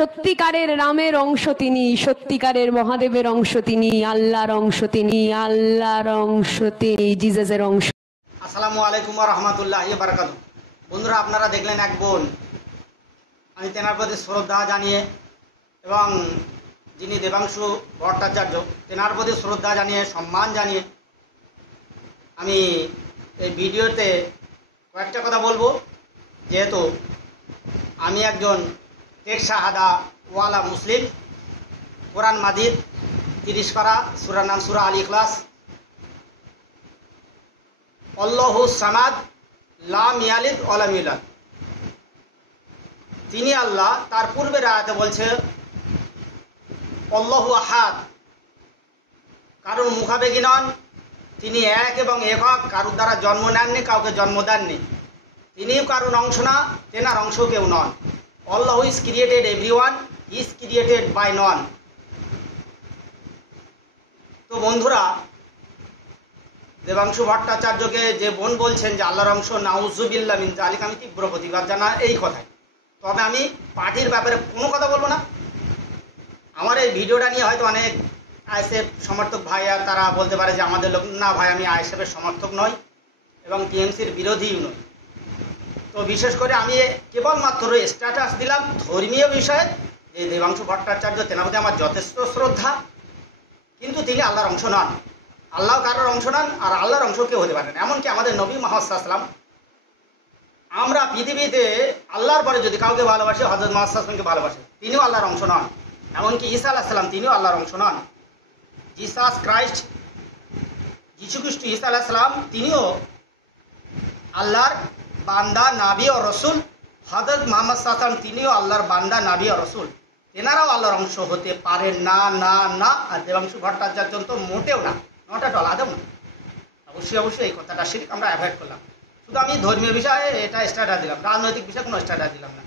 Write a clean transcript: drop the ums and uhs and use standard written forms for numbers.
সত্যিকারের রামের অংশ তিনি, সত্যিকারের মহাদেবের অংশ তিনি, আল্লাহর অংশ তিনি, আল্লাহর অংশ তিনি, জিসাসের অংশ। আসসালামু আলাইকুম ওয়া রাহমাতুল্লাহি ওয়া বারাকাতুহু। বন্ধুরা, আপনারা দেখলেন এক বোন, আমি তেনার প্রতি শ্রদ্ধা জানিয়ে এবং যিনি দেবাংশু ভট্টাচার্য তেনার প্রতি শ্রদ্ধা জানিয়ে সম্মান জানিয়ে আমি এই ভিডিওতে কয়েকটা কথা বলবো। যেহেতু আমি একজন টেক শাহাদা ওয়ালা মুসলিম, কোরআন মাজিদ 30 পারা, সূরার নাম সূরা আল ইখলাস। আল্লাহু সামাদ লাম ইয়ালিদ ওয়া লাম ইউলাদ। তিনি আল্লাহ। তার পূর্বের আয়াতে বলছে আল্লাহু আহাদ, কারোর মুখাবেগী নন, তিনি এক এবং একক, কারোর দ্বারা জন্ম নেননি, কাউকে জন্ম দেননি, তিনিও কারোর অংশ না, তেনার অংশ কেউ নন। Allah is created, everyone is created by none. তো বন্ধুরা, দেবাংশু ভট্টাচার্যকে যে বোন বলছেন যে আল্লাহর অংশ, নাউজুবিল্লাহ মিন যালিক, আমি তীব্র প্রতিবাদ জানাই এই কথায়। তবে আমি পার্টির ব্যাপারে কোনো কথা বলবো না। আমার এই ভিডিওটা নিয়ে হয়তো অনেক আইএসএফ সমর্থক ভাইয়া তারা বলতে পারে যে আমাদের লোক। না ভাই, আমি আইএসএফের সমর্থক নই এবং টিএমসির বিরোধীও নই। তো বিশেষ করে আমি কেবলমাত্র স্ট্যাটাস দিলাম ধর্মীয় বিষয়ে যে দেবাংশু ভট্টাচার্য, তেনার প্রতি আমার যথেষ্ট শ্রদ্ধা, কিন্তু তিনি আল্লাহর অংশ নন। আল্লাহ কারোর অংশ নন, আর আল্লাহর অংশ কেউ হতে পারে না। এমনকি আমাদের নবী মুহাম্মদ সাল্লাল্লাহু আলাইহি ওয়াসাল্লাম, আমরা পৃথিবীতে আল্লাহর পরে যদি কাউকে ভালোবাসি, হযরত মুহাম্মদ সাল্লাল্লাহু আলাইহি ওয়াসাল্লামকে ভালোবাসি, তিনিও আল্লাহর অংশ নন। এমনকি ঈসা আলাইহিস সালাম, তিনিও আল্লাহর অংশ নন। জিসাস ক্রাইস্ট, যিশু খ্রিস্ট ঈসা আলাইহিস সালাম, তিনিও আল্লাহর বান্দা, নাবী ও রসুল। হযরত মুহাম্মদ সাল্লাল্লাহু আলাইহি ওয়াসাল্লাম, তিনিও আল্লাহর বান্দা, নাবী ও রসুল। তেনারাও আল্লাহর অংশ হতে পারেন না, না না। আর দেবাংশু ভট্টাচার্য তো মোটেও না, নট এট অল, আদৌ না। অবশ্যই এই কথাটা শিরক, আমরা অ্যাভয়েড করলাম। শুধু আমি ধর্মীয় বিষয়ে এটা স্ট্যাটাস দিলাম, রাজনৈতিক বিষয়ে কোনো স্ট্যাটাস দিলাম না।